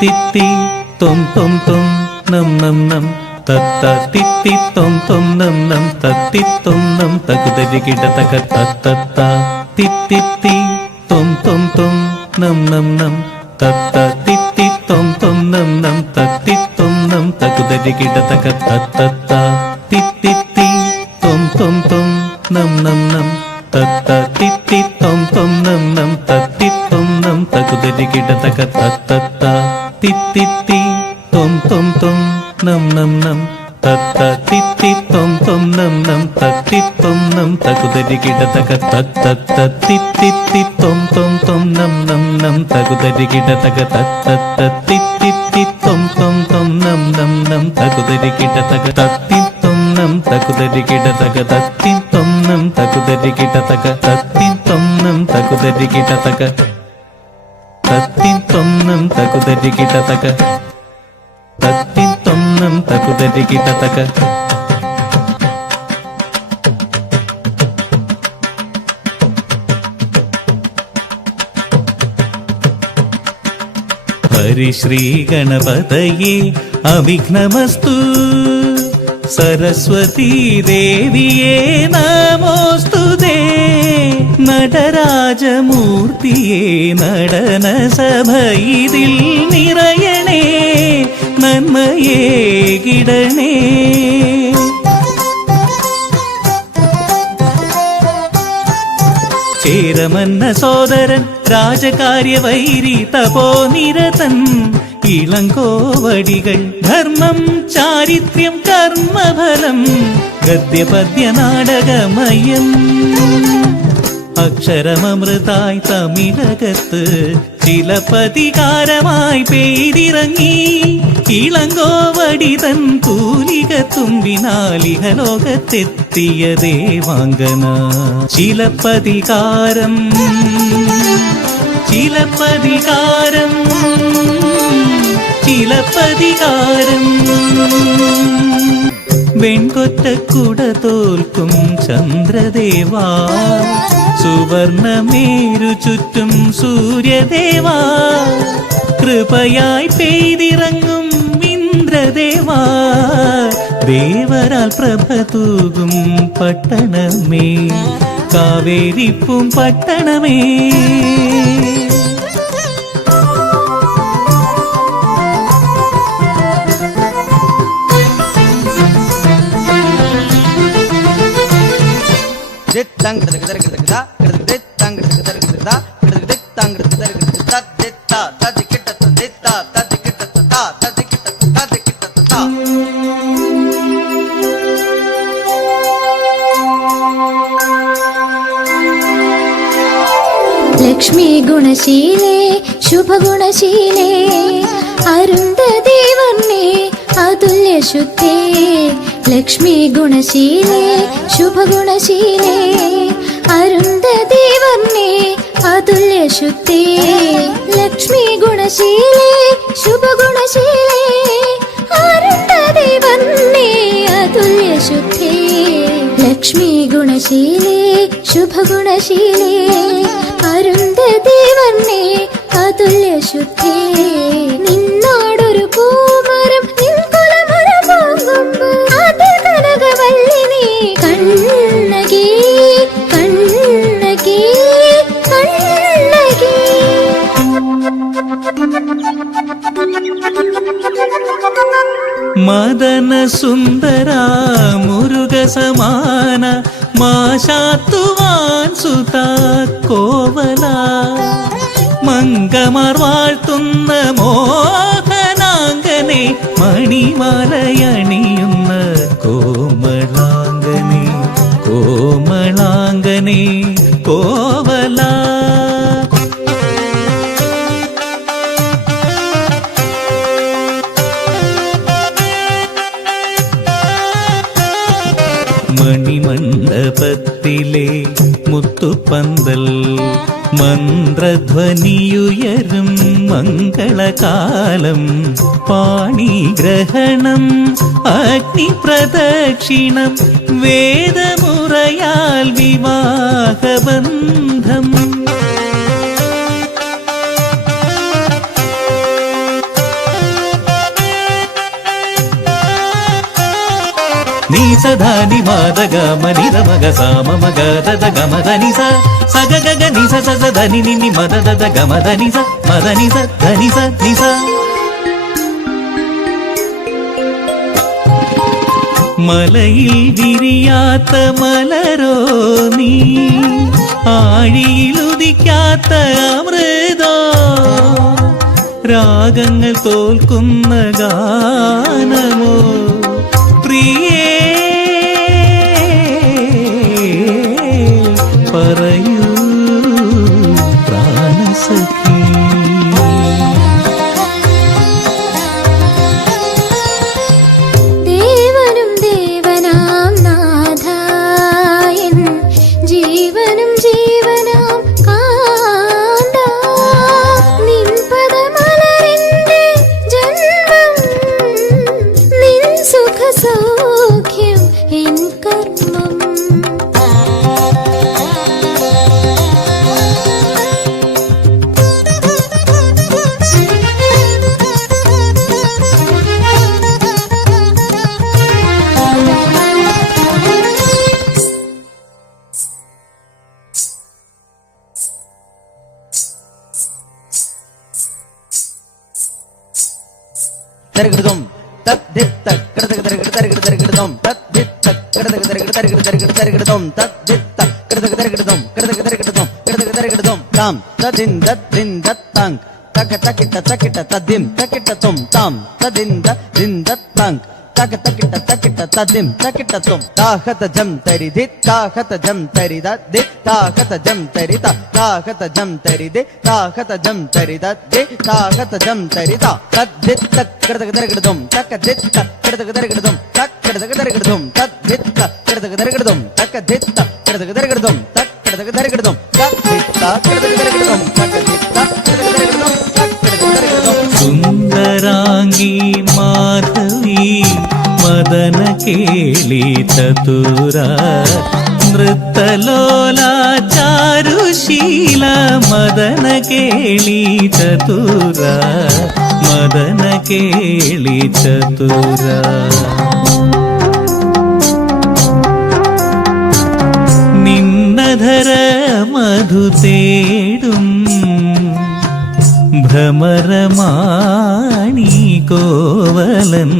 తి తొం తొం తొం నం నం నం. తత్త తిత్తి తొం తొం నం నం. తత్తి తొం నం. తగుదరి గిడ తగ తిత్తి తొం తొం తొం నం నం నం. తిత్తి తొం తొం నం నం. తత్తి తొం నం. తగుదరి గిడ తగ తిత్తి తొం తొం తొం నం నం నం. తత్త తిత్తి తొం తొం నం నం తత్తి తొం నం తకుదటి కిట తక తత్త తిత్తి తొం తొం తొం నం నం నం తత్త తిత్తి తొం తొం నం തൊം നം തകുതരി കിട തക ഹരിശ്രീഗണപതയേ അവിഘ്നമസ്തു സരസ്വതീ ദേവിയേ നമോസ്തുതേ നടരാജമൂർത്തിയേ നടന സഭയിതിൽ നിറയണേ നന്മയേ കിടണേ ചേരമന്ന സോദരൻ രാജകാര്യവൈരി തപോനിരതൻ ഇളങ്കോവടികൾ ധർമ്മം ചാരിത്ര്യം കർമ്മഫലം. ഗദ്യപദ്യ നാടകമയം. അക്ഷരമൃതായി തമിഴകത്ത് ചിലപ്പതികാരമായി പെയ്തിറങ്ങി ഇളങ്കോവടി തൻ കൂലിക തുമ്പിനാലിഹ ലോകത്തെത്തിയ ദേവാംഗന ചിലപ്പതികാരം ചിലപ്പതികാരം ചിലപ്പതികാരം വെൺകൊറ്റക്കുട തോൽക്കും ചന്ദ്രദേവാ. സുവർണമേരു ചുറ്റും സൂര്യദേവാ. കൃപയായി പെയ്തിറങ്ങും ഇന്ദ്രദേവാ. ദേവരാൽ പ്രഭ തൂകും പട്ടണമേ. കാവേരിപ്പും പട്ടണമേ. ലക്ഷ്മി ഗുണശീലേ ശുഭഗുണശീലേ അരുന്ധദേവർണേ അതുല്യ ശുദ്ധേ ലക്ഷ്മി ഗുണശീലേ ശുഭഗുണശീലേ ശുദ്ധേ ലക്ഷ്മി ഗുണശീലേ ശുഭഗുണശീലേ. ഗുണശീലി അതുല്യ ശുദ്ധേ. ലക്ഷ്മി ഗുണശീലേ ശുഭഗുണശീലേ. അരുന്ധദേവർണേ അതുല്യ ശുദ്ധേ. മദന സുന്ദര മുരുക സമാന മാശാത്തുവാൻ സുത കോവല മങ്കമാർ വാഴ്ത്തുന്ന മോഹനാങ്കനെ മണിമലയണിയുന്ന കോമളാങ്കനെ കോമളാങ്കനെ കോവല മുത്തുപന്തൽ മന്ത്രധ്വനിയുയരും മംഗളകാലം പാണിഗ്രഹണം അഗ്നിപ്രദക്ഷിണം വേദമുറയാൽ വിവാഹബന്ധം നീ സധാനി മാതക മനിത മക സാമ മക ദദ ഗമ ധനി സ സഗ ഗഗ നി സ സ സ ധനി നി നി മദ ദദ ഗമ ധനി സ മദ നി സ ധനി സ നി സ മലയിൽ വിരിയാത്ത മലരോ നീ ആഴിയിലുദിക്കാത്ത അമൃതോ രാഗങ്ങൾ തോൽക്കുന്ന ഗാനമോ പ്രിയേ தருகிடுதோம். தத் தித்த கிடத்த கிடத்த தருகிடு தருகிடுதோம். தத் தித்த கிடத்த கிடத்த தருகிடு தருகிடு தருகிடுதோம். தத் தித்த கிடத்த தருகிடுதோம். கிடத்த தருகிடுதோம். கிடத்த தருகிடுதோம். தாம். ததின் தத்தின் தத்தாங் தக்க தக்கிட்ட தக்கிட்ட தத்திம். தக்கிட்ட தொம். தாம் ததின் தின் தத்தாங் తక తకిట తకిట తదిం తకిట తుం. తాహత జం తరి తాహత జం తరి ది తాహత జం తరి తాహత జం తరి తాహత జం తరి ది తాహత జం తరి తద్ది తక్ దరగడదుం తక ది. తక్ దరగడదుం తక్ దరగడదుం తద్ది తక్ దరగడదుం తక ది. తక్ దరగడదుం తక్ దరగడదుం తక్ ది केलिततुरा नृत्तलोला चारुशीला मदन केलिततुरा मदन केलिततुरा निन्नधर मधुतेडुम् भ्रमरमाणि कोवलम्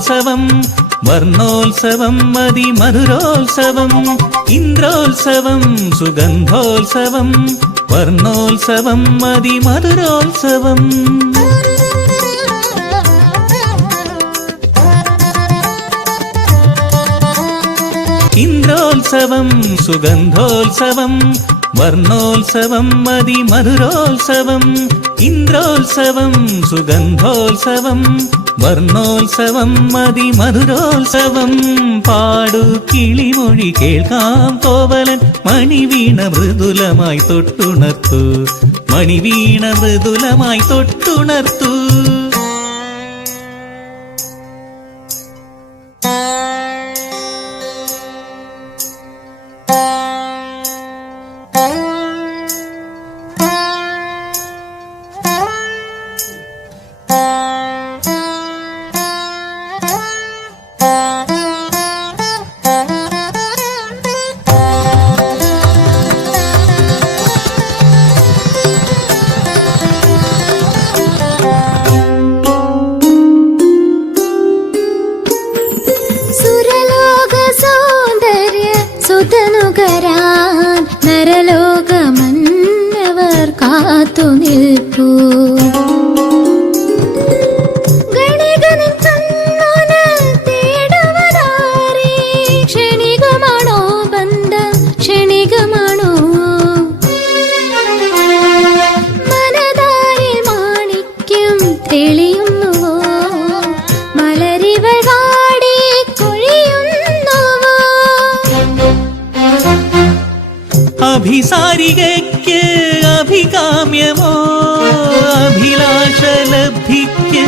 வர்ணோத்சவம் வர்ணோத்சவம் மதி மதுரோத்சவம் இந்திரோத்சவம் சுகந்தோத்சவம் வர்ணோத்சவம் மதி மதுரோத்சவம் இந்திரோத்சவம் சுகந்தோத்சவம் வர்ணோத்சவம் மதி மதுரோத்சவம் இந்திரோத்சவம் சுகந்தோத்சவம் വർണോത്സവം മതി മധുരോത്സവം പാടു കിളിമൊഴി കേൾക്കാം. കോവലൻ മണിവീണ മൃദുലമായി തൊട്ടുണർത്തു. മണിവീണ മൃദുലമായി തൊട്ടുണർത്തു. അഭിസാരികയ്ക്ക് അഭികാമ്യമോ? അഭിലാഷലബ്ധിക്ക്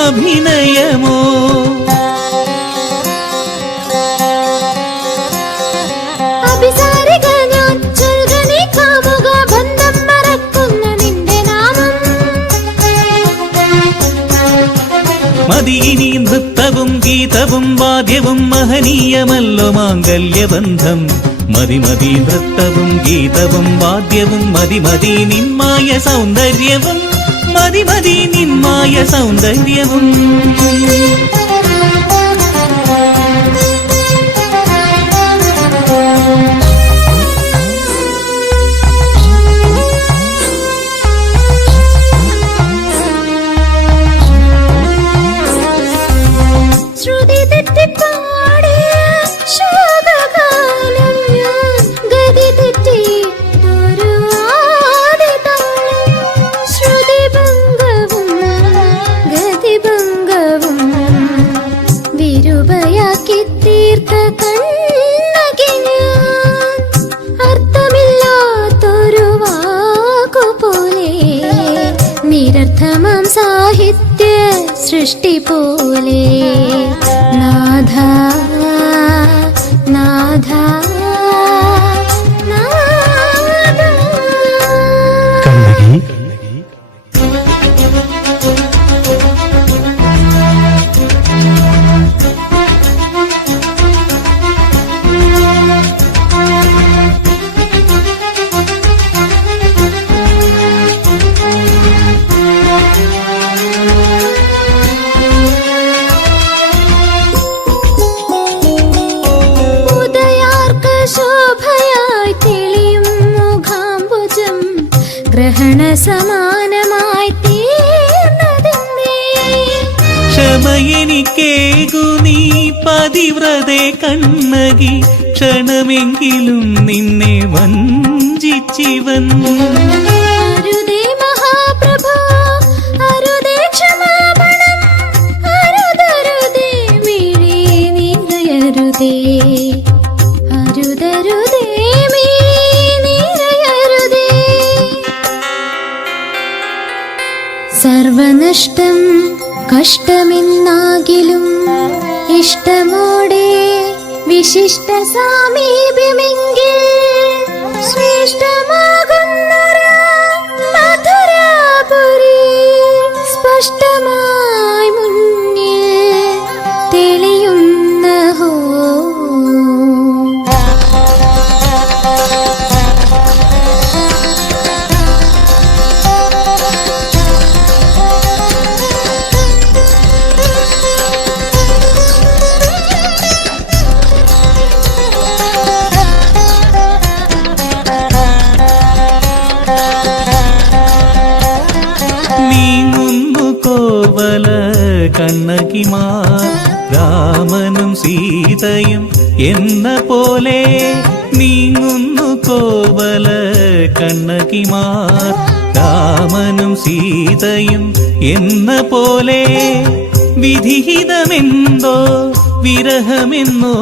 അഭിനയമോ? മതി ഇനി ചൊൽക ഗീതവും വാദ്യവും മഹനീയമല്ലോ മാംഗല്യബന്ധം മതി മതി നൃത്തവും ഗീതവും വാദ്യവും മതി മതി നിന്മായ സൗന്ദര്യവും മതി മതി നിന്മായ സൗന്ദര്യവും സൃഷ്ടി പോലെ നാഥ നാഥ ക്ഷമയെനിക്കേകു നീ പതിവ്രതെ കണ്ണകി ക്ഷണമെങ്കിലും നിന്നെ വഞ്ചിച്ചിവൻ. സർവനഷ്ടം കഷ്ടമെന്നാകിലും ഇഷ്ടമോടെ വിശിഷ്ട സാമീപ്യമെങ്കിൽ ശ്രേഷ്ഠമാകുന്ന മധുരാപുരി സ്പഷ്ടമായി വിധിഹിതമെന്തോ വിരഹമെന്നോ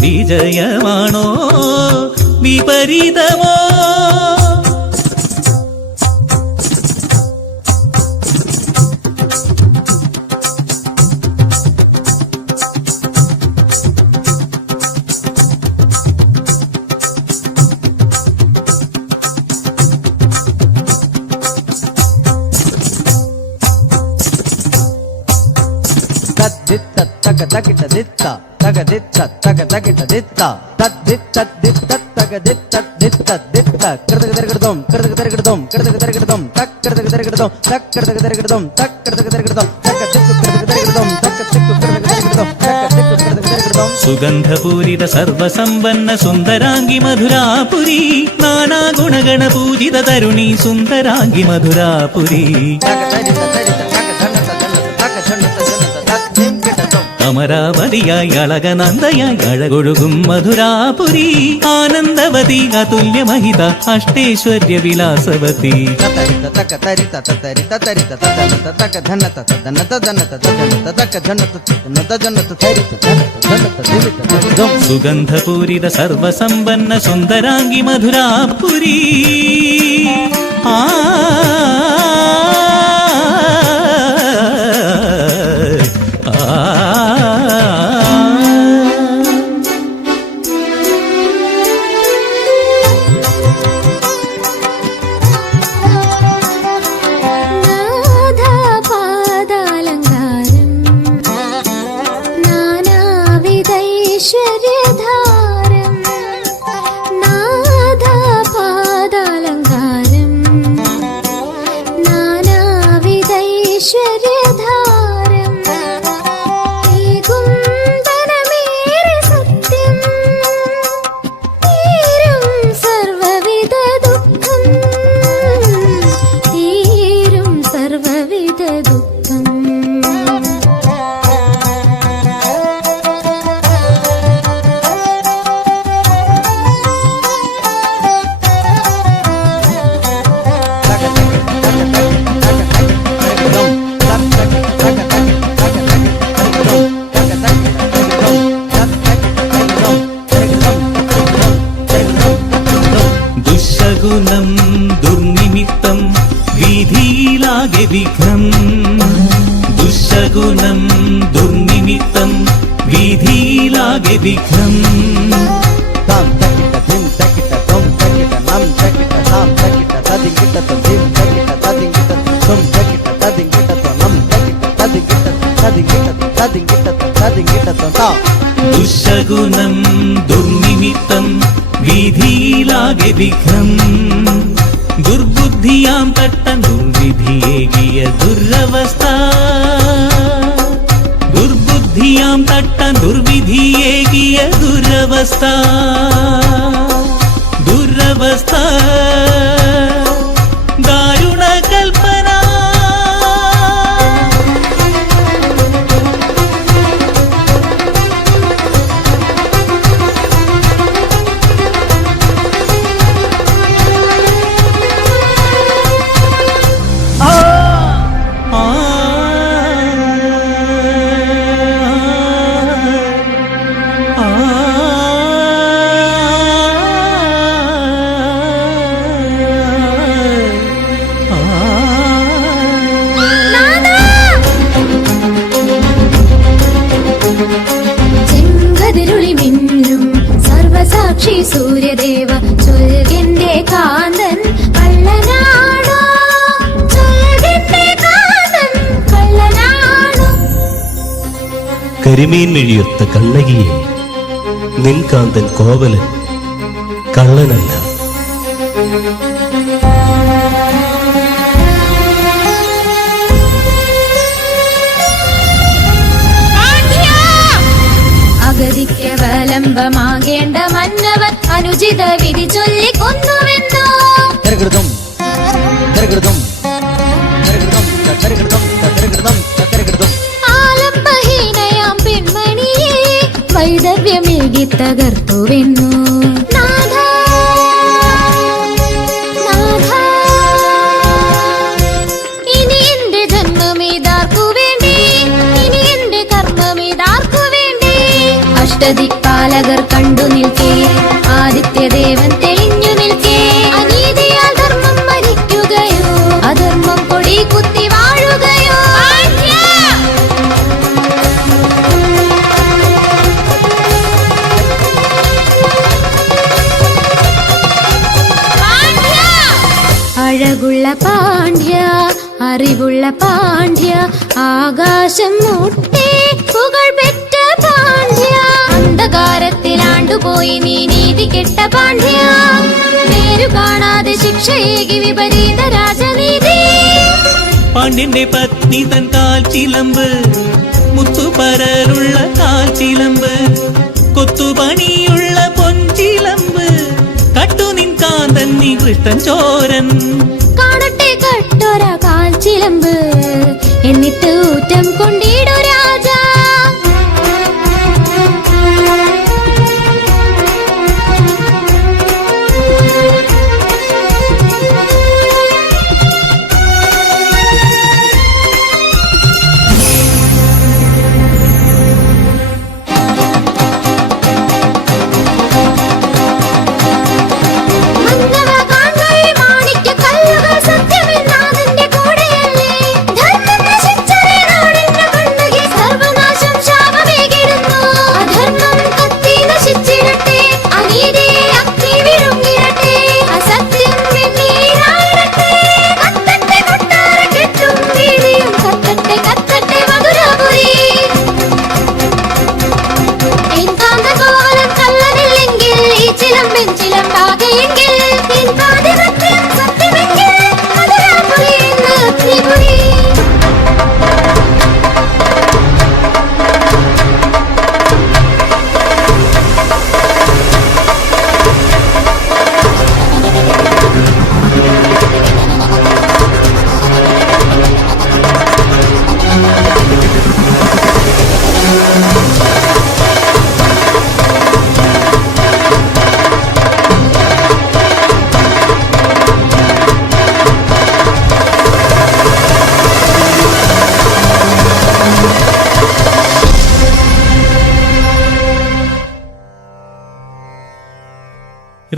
വിജയമാണോ വിപരീതമോ? தக தகிட்ட தித்தா தக தித்த தக தகிட்ட தித்தா தத் தித்த. தித்த தக தித்த தித்த தித்த கிருதக தருகிடுதோம் கிருதக தருகிடுதோம் கிருதக தருகிடுதோம் தக் கிருதக தருகிடுதோம் தக் கிருதக தருகிடுதோம் தக் கிருதக தருகிடுதோம் தக்க திக்கு கிருதக தருகிடுதோம் தக்க திக்கு கிருதக தருகிடுதோம் தக்க திக்கு கிருதக தருகிடுதோம் சுந்தராங்கி மதுராபுரி நானா குணகண பூஜித தருணி சுந்தராங்கி மதுராபுரி. അമരാവതിയായി അളകനന്ദയായി അഴകൊഴുകും മധുരാപുരി. ആനന്ദവതി അതുല്യമഹിത അഷ്ടേശ്വര്യ വിലാസവതി. സുഗന്ധപൂരിത സർവസമ്പന്ന സുന്ദരാംഗി മധുരാപുരി. ആ താം ദുശകുനം ദുർനിമിത്തം വിധിയിലാകെ വിഘ്നം. ദുർബുദ്ധിയാം തട്ട ദുർവിധിയേകിയ ദുരവസ്ഥ. ദുർബുദ്ധിയാം തട്ട ദുർവിധിയേകിയ ദുരവസ്ഥ. ദുരവസ്ഥ. കരിമീൻ മെഴിയൊത്ത കണ്ണകിയെ നിൻകാന്തൻ കോവലൻ കള്ളനല്ല. അഗതിക്ക് അനുചിത വിധി ചൊല്ലി കൊന്നുവെന്നോ ഇതാർക്കു തകർത്തുവെന്നു. അഷ്ടദിക്പാലകർ കണ്ടു നിൽക്കേ. ആദിത്യദേവൻ തെളിഞ്ഞു അറിവുള്ള പാണ്ഡ്യ ആകാശം മുട്ടേ പുകൾ പെറ്റ പാണ്ഡ്യ. അന്ധകാരത്തിലാണ്ടുപോയി നീ നീതി കെട്ട പാണ്ഡ്യ. നേരു കാണാതെ ശിക്ഷയേകി വിപരീത രാജനീതി. പാണ്ഡ്യന്റെ പത്നി തൻ കാൽ ചിലമ്പ് മുത്തുപരലുള്ള കാൽ ചിലമ്പ് കൊത്തുപണിയുള്ള പൊൻചിലമ്പ് കട്ടുനിൻ കാന്തൻ നീ കൃഷ്ണൻ ചോരൻ. വിളമ്പ് എന്നിട്ട് ഊറ്റം കൊണ്ടിട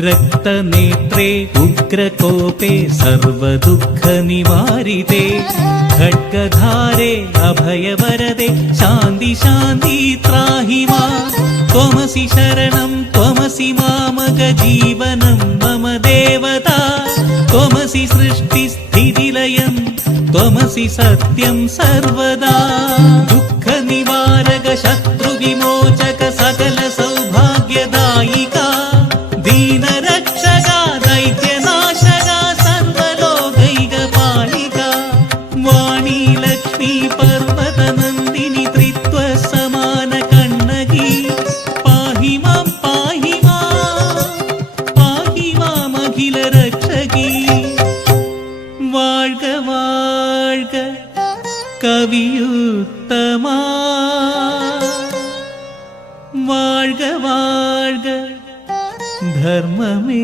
रक्तनेत्रे उग्रकोपे सर्वदुःखनिवारिते खड्गधारे अभयवरदे शान्ति शान्ति त्राहि मा त्वमसि शरणं त्वमसि मामकजीवनं मम देवता त्वमसि सृष्टिस्थितिलयं त्वमसि सत्यं सर्वदा दुःखनिवारक शत्रुविमोचक सकलसौभाग्यदायिक கவியுத்தமா வாழ்க வாழ்க தர்மமே